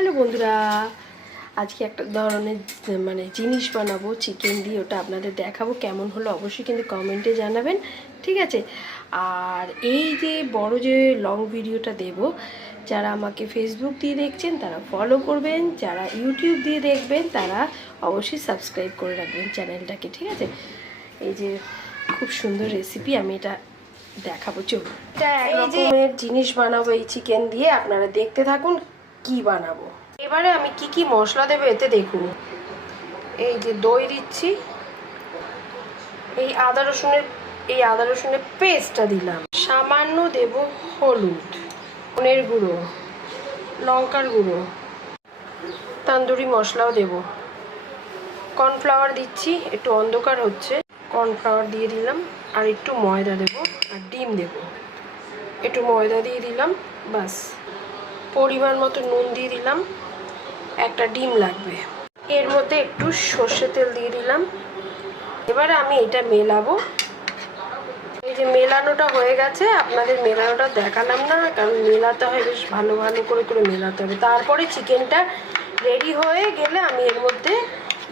Hello বন্ধুরা, আজকে একটা ধরনের জিনিস বানাবো চিকেন দিয়ে, ওটা আপনাদের দেখাবো। কেমন হলো অবশ্যই কিন্তু কমেন্টে জানাবেন, ঠিক আছে? আর এই যে বড় যে লং ভিডিওটা দেব, যারা আমাকে ফেসবুক দিয়ে দেখছেন তারা ফলো করবেন, যারা ইউটিউব দিয়ে দেখবেন তারা অবশ্যই সাবস্ক্রাইব করে রাখবেন চ্যানেলটাকে, ঠিক আছে? এই যে খুব সুন্দর রেসিপি আমি এটা দেখাবো, চলুন। এটা এক রকমের জিনিস বানাবো এই চিকেন দিয়ে, আপনারা দেখতে থাকুন কি বানাবো। এবারে আমি কি কি মশলা দেবো এতে দেখুন। এই যে দই দিচ্ছি, এই আদা রসুনের পেস্টটা দিলাম, সামান্য দেব হলুদ, ধনের গুঁড়ো, লঙ্কার গুঁড়ো, তন্দুরি মশলাও দেব, কর্নফ্লাওয়ার দিচ্ছি, একটু অন্ধকার হচ্ছে, কর্নফ্লাওয়ার দিয়ে দিলাম, আর একটু ময়দা দেব, আর ডিম দেব, একটু ময়দা দিয়ে দিলাম, বাস। পরিমাণ মতো নুন দিয়ে দিলাম, একটা ডিম লাগবে, এর মধ্যে একটু সর্ষে তেল দিয়ে দিলাম। এবারে আমি এটা মেলাবো। এই যে মেলানোটা হয়ে গেছে, আপনাদের মেলানোটা দেখালাম না, কারণ মেলাতে হয়, বেশ ভালো ভালো করে মেলাতে হবে। তারপরে চিকেনটা রেডি হয়ে গেলে আমি এর মধ্যে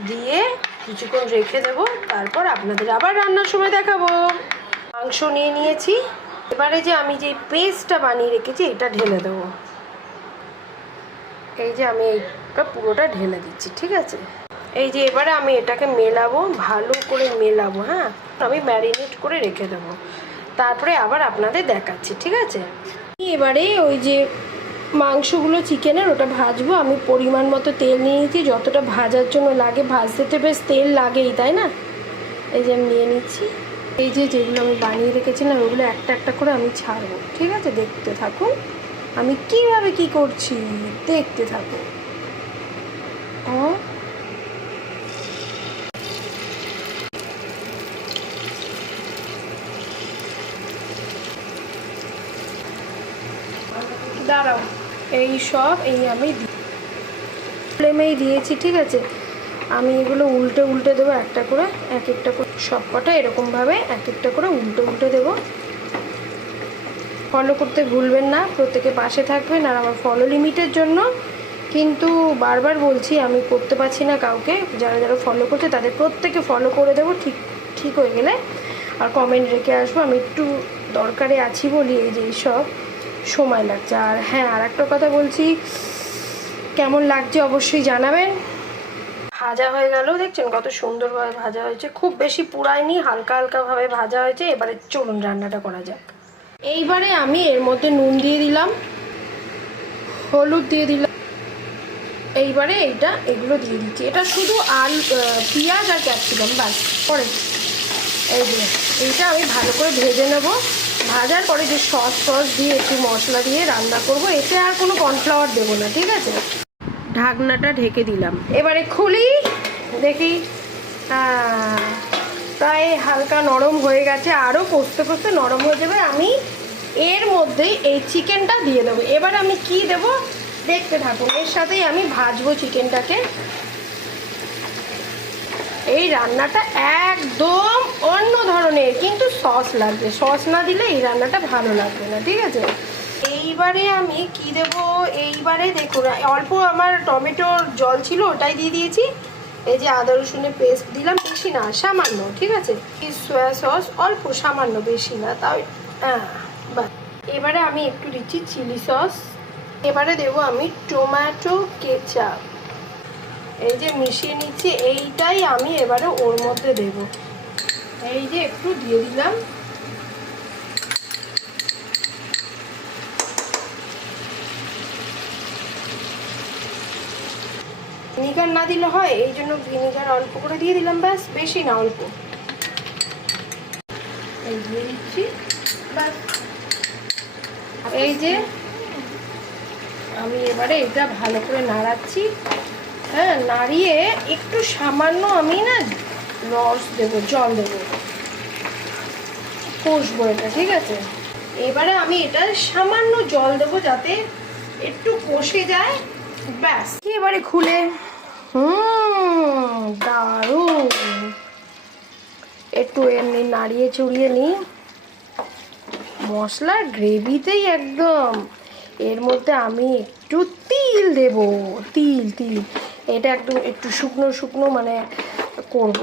দিয়ে কিছুক্ষণ রেখে দেবো, তারপর আপনাদের আবার রান্নার সময় দেখাবো। মাংস নিয়ে নিয়েছি, এবারে যে আমি যে পেস্টটা বানিয়ে রেখেছি এটা ঢেলে দেবো। এই যে আমি এইটা পুরোটা ঢেলে দিচ্ছি, ঠিক আছে? এই যে এবারে আমি এটাকে মেলাবো, ভালো করে মেলাবো। হ্যাঁ, আমি ম্যারিনেট করে রেখে দেবো, তারপরে আবার আপনাদের দেখাচ্ছি, ঠিক আছে? এবারে ওই যে মাংসগুলো চিকেনের ওটা ভাজবো। আমি পরিমাণ মতো তেল নিয়ে নিচ্ছি, যতটা ভাজার জন্য লাগে, ভাজতে তো বেশ তেল লাগেই, তাই না? এই যে আমি নিয়ে নিচ্ছি। এই যে যেগুলো আমি বানিয়ে রেখেছিলাম ওগুলো একটা একটা করে আমি ছাড়বো, ঠিক আছে? দেখতে থাকুন আমি কিভাবে কি করছি, দেখতে থাকুন। দাঁড়াও, এই সব আমি ফ্লেমেই দিয়েছি, ঠিক আছে? আমি এগুলো উল্টে দেবো একটা করে, এক একটা করে সব কটা এরকমভাবে এক একটা করে উল্টে দেবো। ফলো করতে ভুলবেন না, প্রত্যেকে পাশে থাকবেন। আর আমার ফলো লিমিটের জন্য কিন্তু বারবার বলছি, আমি করতে পারছি না কাউকে, যারা যারা ফলো করছে তাদের প্রত্যেকে ফলো করে দেবো। ঠিক হয়ে গেলে আর কমেন্ট রেখে আসবো। আমি একটু দরকারে আছি বলি এই যে সব সময় লাগছে। আর হ্যাঁ, আর একটা কথা বলছি, কেমন লাগছে অবশ্যই জানাবেন। ভাজা হয়ে গেল, দেখছেন কত সুন্দরভাবে ভাজা হয়েছে, খুব বেশি পুড়ায়নি, হালকা হালকাভাবে ভাজা হয়েছে। এবারে চলুন রান্নাটা করা যাক। এইবারে আমি এর মধ্যে নুন দিয়ে দিলাম, হলুদ দিয়ে দিলাম, এইবারে এগুলো দিয়ে দিচ্ছি। এটা শুধু পেঁয়াজ আর ক্যাপসিকাম, বাস। পরে এই যে এইটা আমি ভালো করে ভেজে নেব। ভাজার পরে যে সস দিয়ে একটু মশলা দিয়ে রান্না করব, এতে আর কোনো কর্নফ্লাওয়ার দেবো না, ঠিক আছে? ঢাকনাটা ঢেকে দিলাম, এবারে খুলি, দেখি প্রায় হালকা নরম হয়ে গেছে, আরও কষতে নরম হয়ে যাবে। আমি এর মধ্যেই এই চিকেনটা দিয়ে দেবো। এবার আমি কি দেব দেখতে থাকুন, এর সাথেই আমি ভাজবো চিকেনটাকে। এই রান্নাটা একদম অন্য ধরনের, কিন্তু সস লাগবে, সস না দিলে এই রান্নাটা ভালো লাগবে না, ঠিক আছে? এইবারে আমি কি দেব, এইবারে দেখুন অল্প আমার টমেটোর জল ছিল, ওটাই দিয়ে দিয়েছি। এই যে আদা রসুনের পেস্ট দিলাম, বেশি না, সামান্য, ঠিক আছে? সয়া সস অল্প সামান্য, বেশি না, তাও বাস। এবারে আমি একটু দিচ্ছি চিলি সস। এবারে দেবো আমি টমেটো কেচাপ, এই যে মিশিয়ে নিচ্ছি। এইটাই আমি এবারে ওর মধ্যে দেব, এই যে একটু দিয়ে দিলাম। ভিনিগার না দিলে হয়, এই জন্য ভিনিগার অল্প করে দিয়ে দিলাম, ব্যাস, বেশি না, অল্প। এই দিয়ে দিচ্ছি, ব্যাস। এই যে আমি এবারে এটা ভালো করে নাড়াচ্ছি। হ্যাঁ, নাড়িয়ে একটু সামান্য আমি না রস দেবো, জল দেবো, কষবো এটা, ঠিক আছে? এবারে আমি এটা সামান্য জল দেবো যাতে একটু কষে যায়, ব্যাস। এবারে খুলে দারুণ, একটু এমনি নাড়িয়ে চড়িয়ে নিই, মশলার গ্রেভিতেই একদম। এর মধ্যে আমি একটু তিল দেব, তিল তিল, এটা একদম একটু শুকনো শুকনো মানে করব।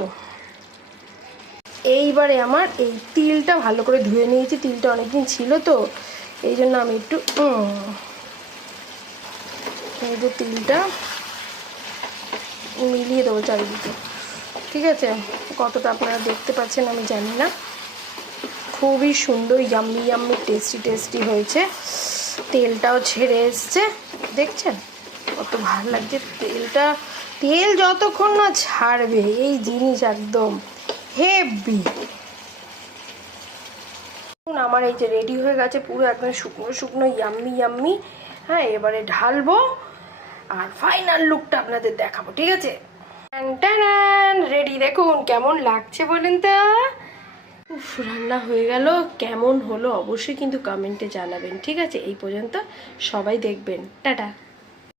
এইবারে আমার এই তিলটা ভালো করে ধুয়ে নিয়েছি, তিলটা অনেকদিন ছিল তো এই জন্য আমি একটু এই যে তিলটা মিলিয়ে দেবো চারিদিকে, ঠিক আছে? কতটা আপনারা দেখতে পাচ্ছেন আমি জানি না। খুবই সুন্দর ইয়াম্মি ইয়াম্মি টেস্টি টেস্টি হয়েছে, তেলটাও ছেড়ে এসছে, দেখছেন কত ভালো লাগছে তেলটা। তেল যতক্ষণ না ছাড়বে এই জিনিস একদম হেভি। আমার এই যে রেডি হয়ে গেছে পুরো একদম শুকনো শুকনো ইয়াম্মি ইয়াম্মি। হ্যাঁ, এবারে ঢালবো আর ফাইনাল লুকটা আপনাদের দেখাবো, ঠিক আছে? রেডি, দেখুন কেমন লাগছে বলেন তো। উফ, রান্না হয়ে গেল। কেমন হলো অবশ্যই কিন্তু কমেন্টে জানাবেন, ঠিক আছে? এই পর্যন্ত সবাই দেখবেন, টাটা।